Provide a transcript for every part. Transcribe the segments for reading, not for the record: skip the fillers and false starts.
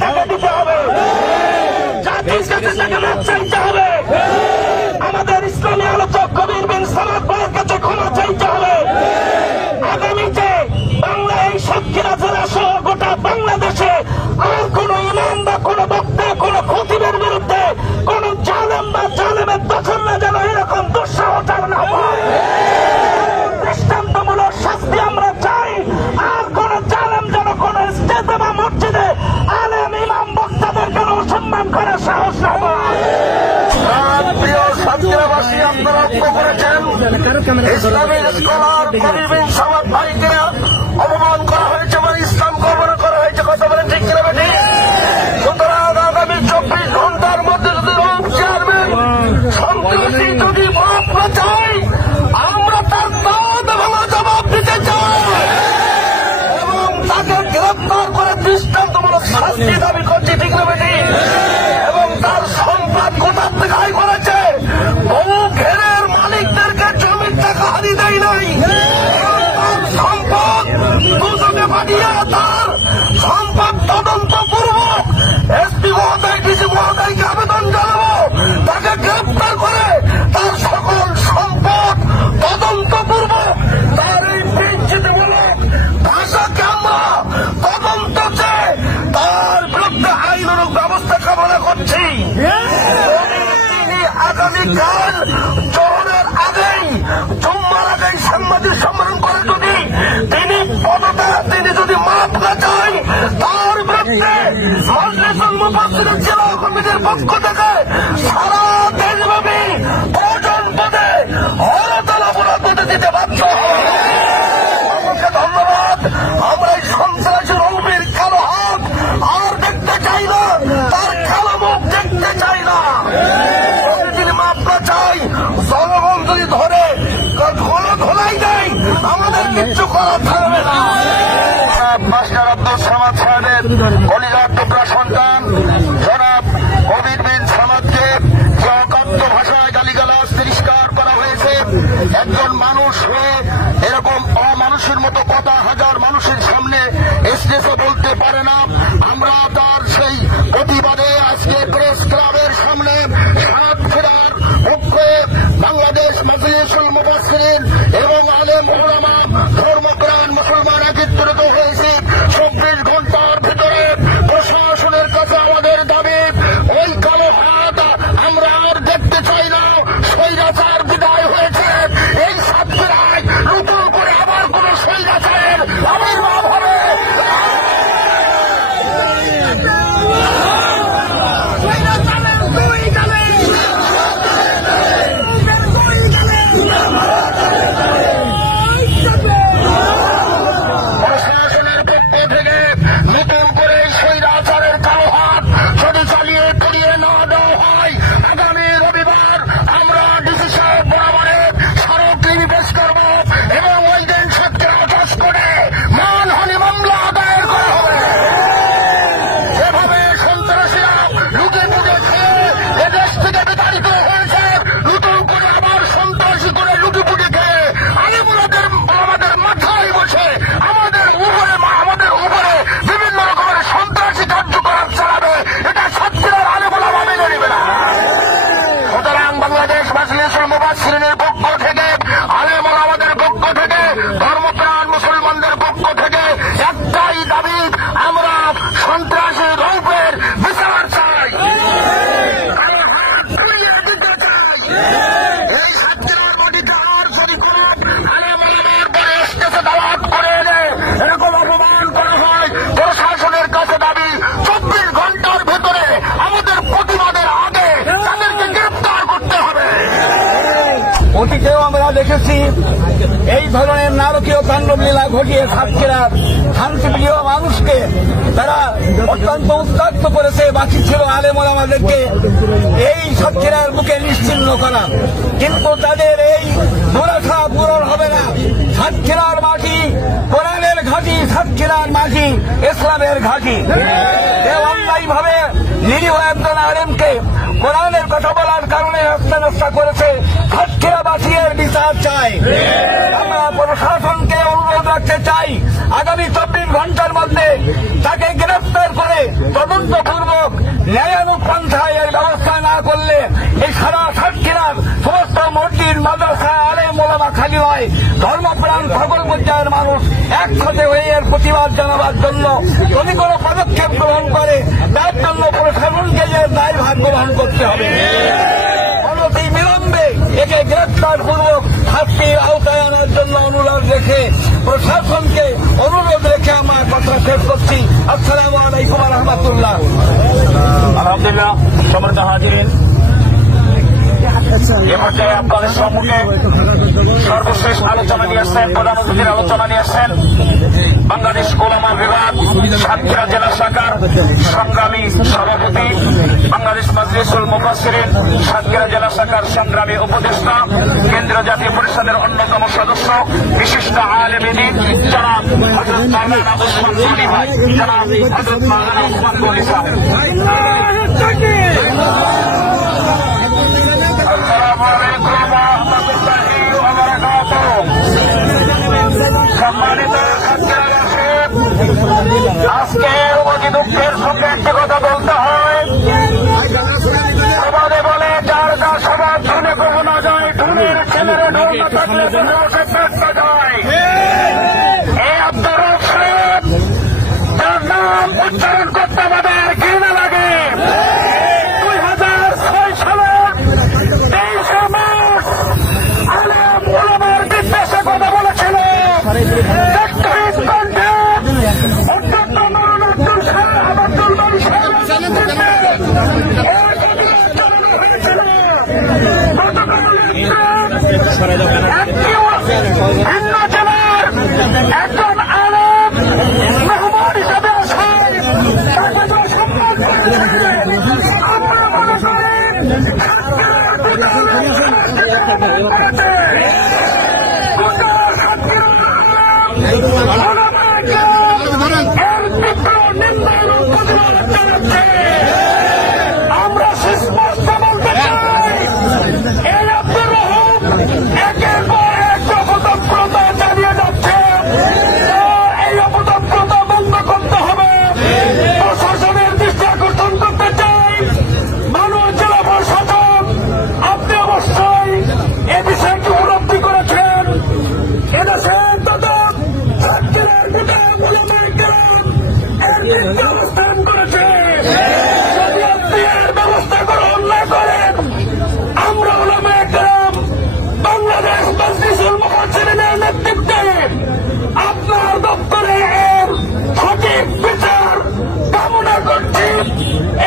তাকে দিতে হবে, জাতির কাছে তাকে মাপ চাইতে হবে, আমাদের ইসলামী আলোচক কবির বিন সামাদ ভাইয়ের কাছে ক্ষমা চাইতে হবে। আগামীতে বাংলা এই সাতক্ষীরা জেলা সহ গোটা বাংলাদেশে আর কোন ইমাম বা কোন বক্তা কোন খতিবের বিরুদ্ধে কোন জালেম বা জালেমের দখল যেন এরকম দুঃসাহস না হয়। দৃষ্টান্তমূলক শাস্তি আমরা চাই। আর কোন জালেম যেন কোন স্টেজে বা মসজিদে আলেম ইমাম বক্তাদের কেন সম্মান করার সাহস না হয়। প্রিয় সাতক্ষীরাবাসী, আপনারা লক্ষ্য করেছেন ইসলামী স্কলার কবির বিন সামাদ ভাইকে অপমান করা হয়েছে বা ইসলাম কর্মনা করা হয়েছে। কথা বলে ঠিক কিনা বেঠিক? সুতরাং আগামী 24 ঘন্টার মধ্যে যদি চেয়ারম্যান সন্ত্রাসী যদি মাপ না চাই, আমরা তার দাঁত ভাঙা জবাব দিতে চাই এবং তাকে গ্রেপ্তার করে দৃষ্টান্তমূলক শাস্তি দাবি করছি। ঠিক না বেঠিক? এবং তার সম্পদ কোথার থেকে আয় করেছে? বহু ঘেরের মালিকদেরকে জমির টাকা হারিয়ে দেয় নাই, তার সম্পদ দুজনে পাঠিয়ে তার সম্পদ তদন্ত পূর্বক এসপি মহোদয় ডিসি মহোদয়কে আবেদন জানাবো তাকে গ্রেপ্তার করে তার সকল সম্পদ তদন্ত পূর্বক তার এই বিচ্ছিন্নমূলক ভাষাকে আমরা তদন্ত চেয়ে তার বিরুদ্ধে আইনানুগ ব্যবস্থা কামনা করছি। তিনি আগামীকাল জোহরের আগেই জুম্মার আগেই সাংবাদিক সম্মেলন করে তিনি যদি মাপ না চান তার বিরুদ্ধে মজলিসুল মুফাসসিরিন জেলা কমিটির পক্ষ থেকে সারা দেশব্যাপী প্রয়োজন পদে হরতাল অবরোধ দিতে বাধ্য হবে। আমাকে ধন্যবাদ। আমরা এই সন্ত্রাসী রৌবির কালো হাত আর দেখতে চাই না, তার কালো মুখ দেখতে চাই না। যদি মাপ না চাই, জনগণ যদি ধরে ধোলাই দেয়, আমাদের কিচ্ছু করার থাকবে না। মাস্টার আব্দুল সামাদ সাহেবের কলিজার টুকরা সন্তান জনাব কবির বিন সামাদকে যে অকাত্য ভাষায় গালিগালাজ তিরস্কার করা হয়েছে, একজন মানুষ হয়ে এরকম অমানুষের মতো কথা হাজার মানুষের সামনে স্টেজে বলতে পারে না। আমরা তার সেই প্রতিবাদে আজকে প্রেস ক্লাবের সামনে সাতক্ষীরার পক্ষে বাংলাদেশ মজলিসুল মুফাসসিরিন এবং আলেম উলামা ধর্মপ্রাণ মুসলমান একত্রিত হয়েছে। 24 ঘন্টার ভিতরে প্রশাসনের কাছে আমাদের দাবি, ওই কালো হাত আমরা আর দেখতে চাই না। স্বৈরাচার বিদায় হয়েছে, এই সাতক্ষীরায় নতুন করে আবার কোন স্বৈরাচারের আবির্ভাব হবে। অতীতেও আমরা দেখেছি এই ধরনের নারকীয় তাণ্ডব লীলা ঘটিয়ে সাতক্ষীরার শান্তিপ্রিয় মানুষকে তারা অত্যন্ত উত্ত্যক্ত করেছে। বাকি ছিল আলেম ওলামাদেরকে এই সাতক্ষীরার বুকে নিশ্চিহ্ন করা, কিন্তু তাদের এই দুরাশা পূরণ হবে না। সাতক্ষীরার মাটি কোরআনের ঘাঁটি, সাতক্ষীরার মাটি ইসলামের ঘাঁটি। অন্যায়ভাবে নিরীহ একজন আলেমকে কোরআনের কথা বলার কারণে হত্যা করেছে। সাতক্ষীরাবাসী এর বিচার চায়। আমরা প্রশাসনকে অনুরোধ রাখতে চাই, আগামী 24 ঘন্টার মধ্যে তাকে গ্রেফতার করে তদন্তপূর্বক ন্যায়ানুগ পন্থায় এর ব্যবস্থা না করলে এই সারা সাতক্ষীরার সমস্ত মসজিদ, মাদ্রাসা, আলেম ওলামা খালি হয়। ধর্মপ্রাণ সকল পর্যায়ের মানুষ একসাথে হয়ে এর প্রতিবাদ জানাবার জন্য যদি কোনো পদক্ষেপ গ্রহণ করে তার জন্য প্রশাসনকে যে দায়ভার গ্রহণ করতে হবে। অনতি বিলম্বে একে গ্রেপ্তার পূর্বক শাস্তির আওতায় আনার জন্য অনুরোধ রেখে প্রশাসনকে অনুরোধ রেখে আমার কথা শেষ করছি। আসসালামু আলাইকুম ওয়া রাহমাতুল্লাহ। আলহামদুলিল্লাহ, সম্মানিত হাজিরিন, এ পর্যায়ে আপনাদের সম্মুখে সর্বশেষ আলোচনা নিয়ে আসছেন, প্রধান অতিথির আলোচনা নিয়ে আসছেন বাংলাদেশ ওলামা বিভাগ সাতক্ষীরা জেলা শাখার সংগ্রামী সভাপতি, বাংলাদেশ মাজলিসুল মুফাসসিরিন সাতক্ষীরা জেলা শাখার সংগ্রামী উপদেষ্টা, কেন্দ্রীয় জাতীয় পরিষদের অন্যতম সদস্য, বিশিষ্ট আলেম দ্বীন জনাব হযরত মাওলানা ওসমান গনি ভাই, জনাব হযরত মাওলানা ওসমান গনি সাহেব। সম্মানিত আজকে অতি দুঃখের সঙ্গে একটি কথা বলতে হয়, সবাই বলে যার যা সবার ধনে কখনো যায়, ধনের ছেলেরা ঢোল না থাকলে সে পেটটা যায়। এই আব্দুর রব সাহেব, যার নাম উচ্চারণ করতে আমাদের ঘৃণা লাগে, 2006 সালের 23শে মার্চ আলেম ওলামার বিদ্বেষে কথা বলেছিল। একজন আলেম মেহমান হিসাবে আছেন, আমরা মনে আমরা সুস্পষ্ট বলতে চাই, এই আব্দুর রহিম একের পর এক অপতৎপরতা চালিয়ে যাচ্ছে। এই অপতৎপরতা বন্ধ করতে হবে। প্রশাসনের দৃষ্টি আকর্ষণ করতে চাই, মানুষ জেলা প্রশাসন আপনি অবশ্যই এ বিষয়টি উপলব্ধি করেছেন। এদেশের তদক ছাত্রের গোটা ওলামায়ে কেরাম এর বিরুদ্ধে অবস্থান করেছে। যদি আপনি এর ব্যবস্থা গ্রহণ না করেন, আমরা ওলামায়ে কেরাম বাংলাদেশ মাজলিসুল মুফাসসিরিনের নেতৃত্বে আপনার দপ্তরে এর সঠিক বিচার কামনা করছি।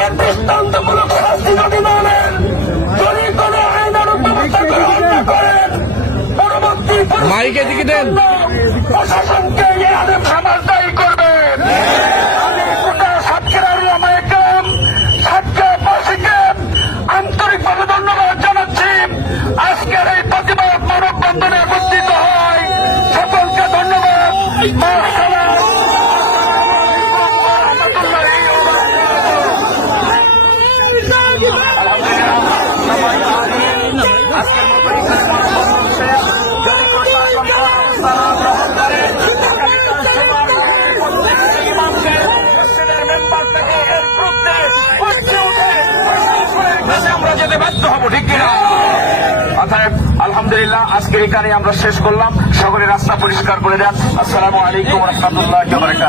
এর দৃষ্টান্তমূলক শাস্তি যদি না নেন, যদি কোন আইনানুগ ব্যবস্থা গ্রহণ না করেন, পরবর্তী প্রশাসনকে এই আলেম সমাজ দায়ী করবেন। আমি গোটা সাতক্ষীরার ওলামায়ে কেরাম সাতক্ষীরাবাসীকে আন্তরিকভাবে ধন্যবাদ জানাচ্ছি। আজকের এই প্রতিবাদ মানববন্ধনে একত্রিত হয়, সকলকে ধন্যবাদ। আমরা যেতে বাধ্য হব, ঠিক কিনা? অতএব আলহামদুলিল্লাহ, আজকে এখানে আমরা শেষ করলাম। সকলে রাস্তা পরিষ্কার করে দেন। আসসালামু আলাইকুম ওয়া রাহমাতুল্লাহি ওয়া বারাকাতুহু।